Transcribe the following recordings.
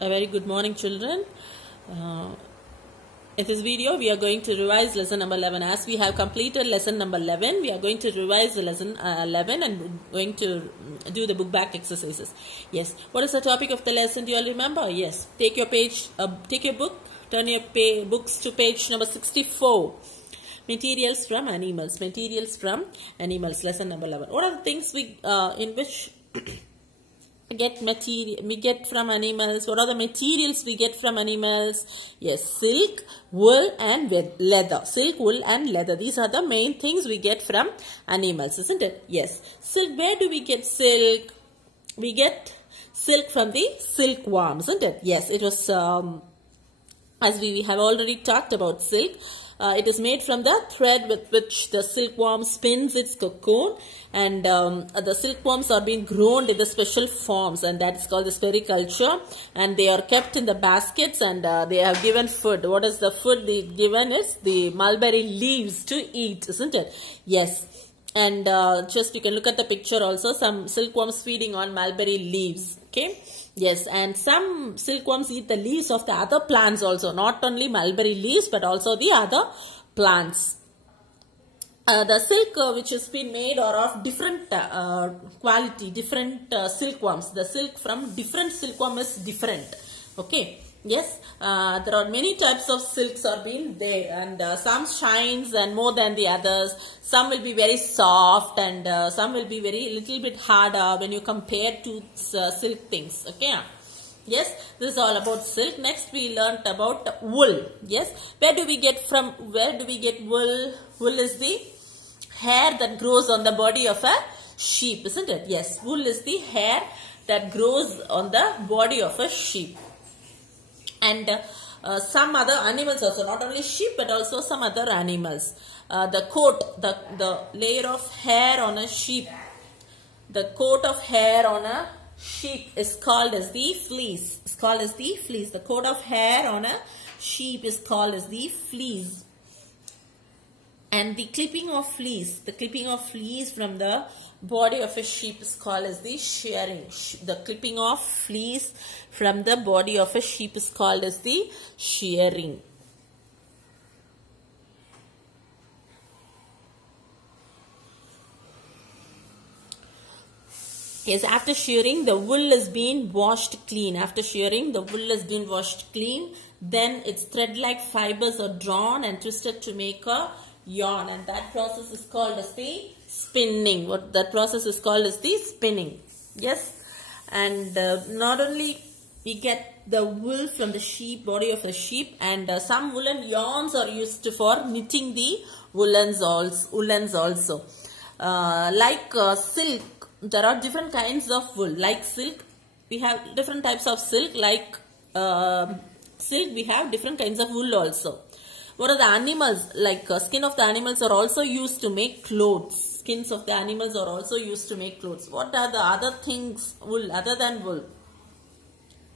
A very good morning, children. Uh, in this video, we are going to revise lesson number 11. As we have completed lesson number 11, we are going to revise the lesson 11 and going to do the book back exercises. Yes. What is the topic of the lesson? Do you all remember? Yes. Take your book, turn your books to page number 64. Materials from animals. Materials from animals. Lesson number 11. What are the things in which we get from animals? What are the materials we get from animals? Yes, silk, wool and leather. Silk, wool and leather. These are the main things we get from animals, isn't it? Yes. Silk, where do we get silk? We get silk from the silkworm, isn't it? Yes, it was, as we have already talked about silk. It is made from the thread with which the silkworm spins its cocoon, and the silkworms are being grown in the special forms, and that is called the spericulture, and they are kept in the baskets, and they are given food. What is the food they given? Is the mulberry leaves to eat, isn't it? Yes. And just you can look at the picture also, some silkworms feeding on mulberry leaves. Okay. Yes, and some silkworms eat the leaves of the other plants also, not only mulberry leaves but also the other plants. The silk which has been made are of different quality, different silkworms. The silk from different silkworm is different. Okay. Yes, there are many types of silks are being there, and some shines and more than the others. Some will be very soft, and some will be little bit harder when you compare to silk things. Okay. Yes, this is all about silk. Next, we learnt about wool. Yes, where do we get wool? Wool is the hair that grows on the body of a sheep, isn't it? Yes, wool is the hair that grows on the body of a sheep. And some other animals also, not only sheep but also some other animals. The coat, the layer of hair on a sheep, the coat of hair on a sheep is called as the fleece. It's called as the fleece. The coat of hair on a sheep is called as the fleece. And the clipping of fleece from the body of a sheep is called as the shearing. The clipping of fleece from the body of a sheep is called as the shearing. Yes, after shearing, the wool is being washed clean. After shearing, the wool has been washed clean. Then its thread-like fibers are drawn and twisted to make a yarn, and that process is called as the spinning. That process is called as the spinning. Yes, and not only we get the wool from the body of the sheep, and some woolen yarns are used for knitting the woolens also. Like silk, there are different kinds of wool. Like silk, we have different types of silk. Like silk, we have different kinds of wool also. What are the animals? Like skin of the animals are also used to make clothes. Skins of the animals are also used to make clothes. What are the other things, wool, other than wool?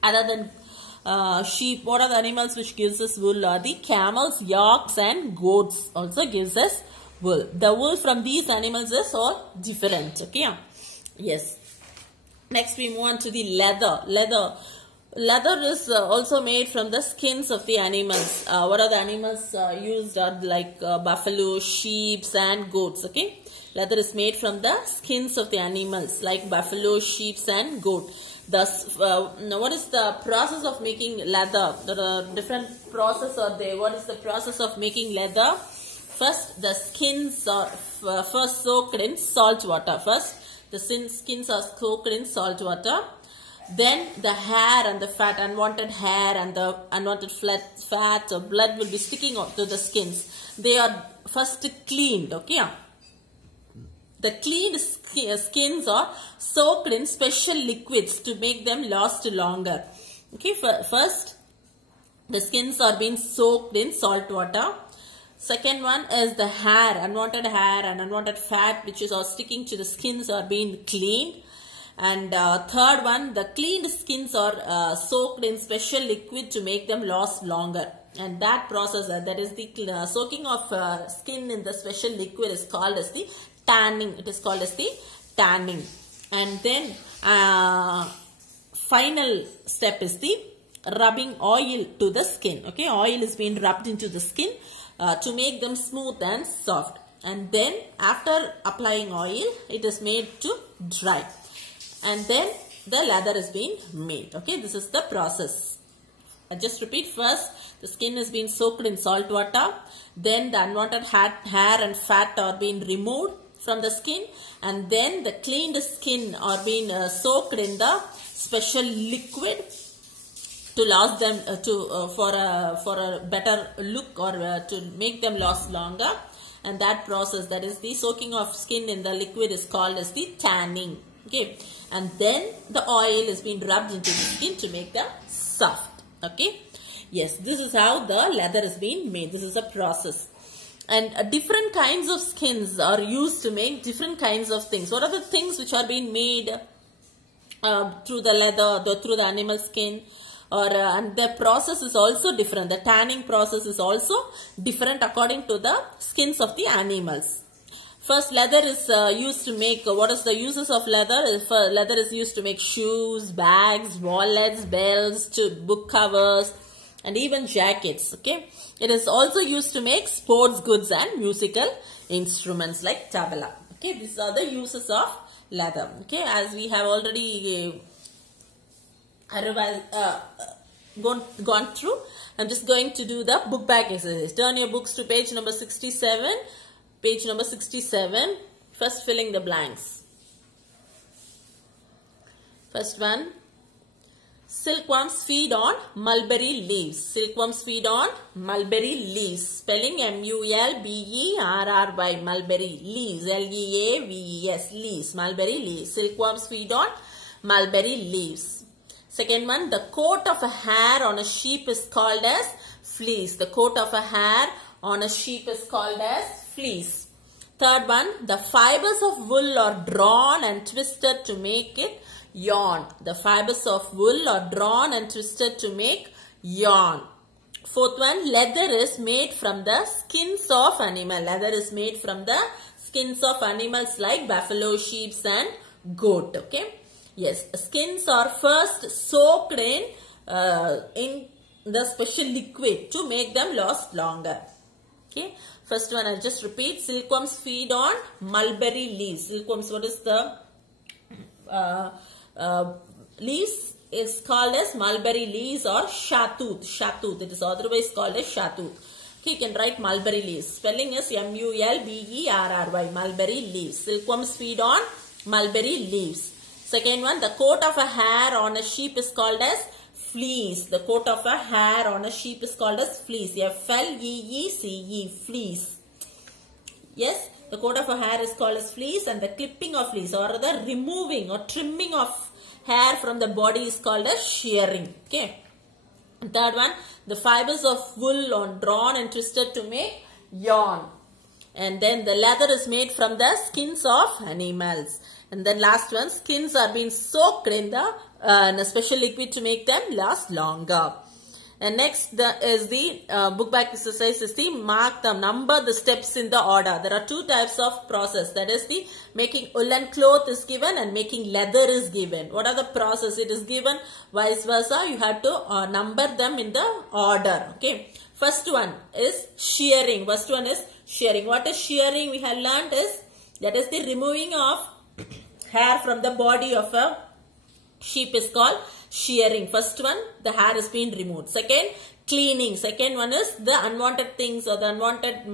Other than sheep, what are the animals which gives us wool? Are the camels, yaks and goats also gives us wool. The wool from these animals is all different. Okay. Yes. Next we move on to the leather. Leather is also made from the skins of the animals. What are the animals used? Are like buffalo, sheep and goats. Okay. Leather is made from the skins of the animals like buffalo, sheep and goat. Thus, what is the process of making leather? There are different processes are there. What is the process of making leather? First, the skins are first soaked in salt water. First, the skins are soaked in salt water. Then the hair and the fat, unwanted hair and the unwanted fat or blood will be sticking to the skins. They are first cleaned. Okay. The cleaned skins are soaked in special liquids to make them last longer. Okay. First, the skins are being soaked in salt water. Second one is the hair, unwanted hair and unwanted fat which is all sticking to the skins are being cleaned. And third one, the cleaned skins are soaked in special liquid to make them last longer. And that process, that is the soaking of skin in the special liquid is called as the tanning. It is called as the tanning. And then final step is the rubbing oil to the skin. Okay, oil is being rubbed into the skin to make them smooth and soft. And then after applying oil, it is made to dry. And then the leather is being made. Okay, this is the process. I just repeat. First, the skin is being soaked in salt water. Then the unwanted hair and fat are being removed from the skin. And then the cleaned skin are being soaked in the special liquid to last them for a better look, or to make them last longer. And that process, that is the soaking of skin in the liquid, is called as the tanning. Okay, and then the oil is being rubbed into the skin to make them soft. Okay, yes, this is how the leather is being made. This is a process. And different kinds of skins are used to make different kinds of things. What are the things which are being made through the leather, through the animal skin? And the process is also different. The tanning process is also different according to the skins of the animals. First, leather is used to make, what is the uses of leather? Leather is used to make shoes, bags, wallets, belts, book covers, and even jackets. Okay, it is also used to make sports goods and musical instruments like tabla. Okay, these are the uses of leather. Okay, as we have already gone through, I'm just going to do the book back exercise. Turn your books to page number 67. Page number 67. First, filling the blanks. First one. Silkworms feed on mulberry leaves. Silkworms feed on mulberry leaves. Spelling M-U-L-B-E-R-R-Y. Mulberry leaves. L-E-A-V-E-S. Leaves. Mulberry leaves. Silkworms feed on mulberry leaves. Second one. The coat of a hair on a sheep is called as fleece. The coat of a hair on a sheep is called as fleece. Third one. The fibers of wool are drawn and twisted to make it yarn. The fibers of wool are drawn and twisted to make yarn. Fourth one. Leather is made from the skins of animals. Leather is made from the skins of animals like buffalo, sheep and goat. Okay. Yes. Skins are first soaked in the special liquid to make them last longer. Okay. First one, I'll just repeat. Silkworms feed on mulberry leaves. Silkworms, what is the leaves is called as mulberry leaves or shatooth. Shatooth. It is otherwise called as shatooth. Okay, you can write mulberry leaves. Spelling is M-U-L-B-E-R-R-Y. Mulberry leaves. Silkworms feed on mulberry leaves. Second one, the coat of a hair on a sheep is called as fleece. The coat of a hair on a sheep is called as fleece. F-L-E-E-C-E. Fleece. Yes, the coat of a hair is called as fleece, and the clipping of fleece or the removing or trimming of hair from the body is called as shearing. Okay. Third one, the fibers of wool are drawn and twisted to make yarn. And then the leather is made from the skins of animals. And then last one, skins are being soaked in a special liquid to make them last longer. And next is the book back exercise is the number the steps in the order. There are two types of process. That is the making woolen cloth is given and making leather is given. What are the process? It is given vice versa. You have to number them in the order. Okay. First one is shearing. First one is shearing. What is shearing? We have learned is that is the removing of hair from the body of a sheep is called shearing. First one, the hair is being removed. Second, cleaning. Second one is the unwanted things or the unwanted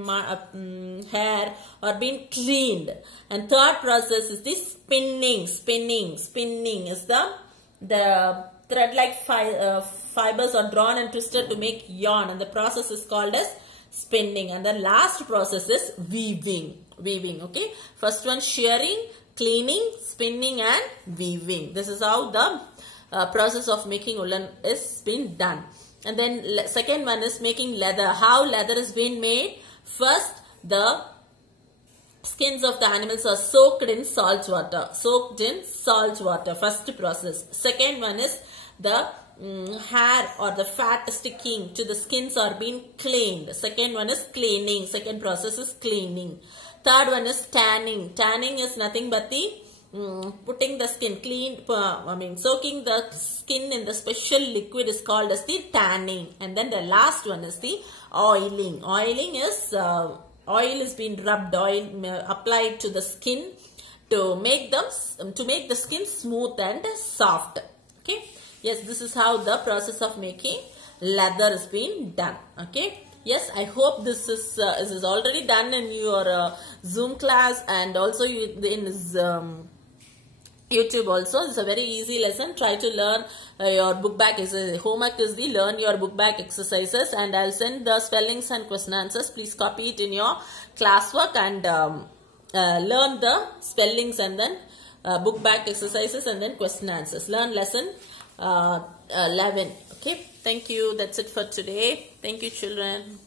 hair are being cleaned. And third process is the spinning. Spinning is the thread-like fibers are drawn and twisted to make yarn, and the process is called as spinning. And the last process is weaving. Okay. First one, shearing, cleaning, spinning and weaving. This is how the process of making woolen is being done. And then second one is making leather. How leather is being made? First, the skins of the animals are soaked in salt water. First process. Second one is the hair or the fat sticking to the skins are being cleaned. Second one is cleaning. Second process is cleaning. Third one is tanning. Tanning is nothing but the putting the skin soaking the skin in the special liquid is called as the tanning. And then the last one is the oiling. Oiling is oil is being rubbed, applied to the skin to make the skin smooth and soft. Okay. Yes, this is how the process of making leather is being done. Okay. Yes, I hope this is already done in your Zoom class, and also in YouTube also. It's a very easy lesson. Try to learn your book back exercises. Homework is the learn your book back exercises, and I'll send the spellings and question answers. Please copy it in your classwork and learn the spellings and then book back exercises and then question answers. Learn lesson 11. Okay. Thank you. That's it for today. Thank you, children.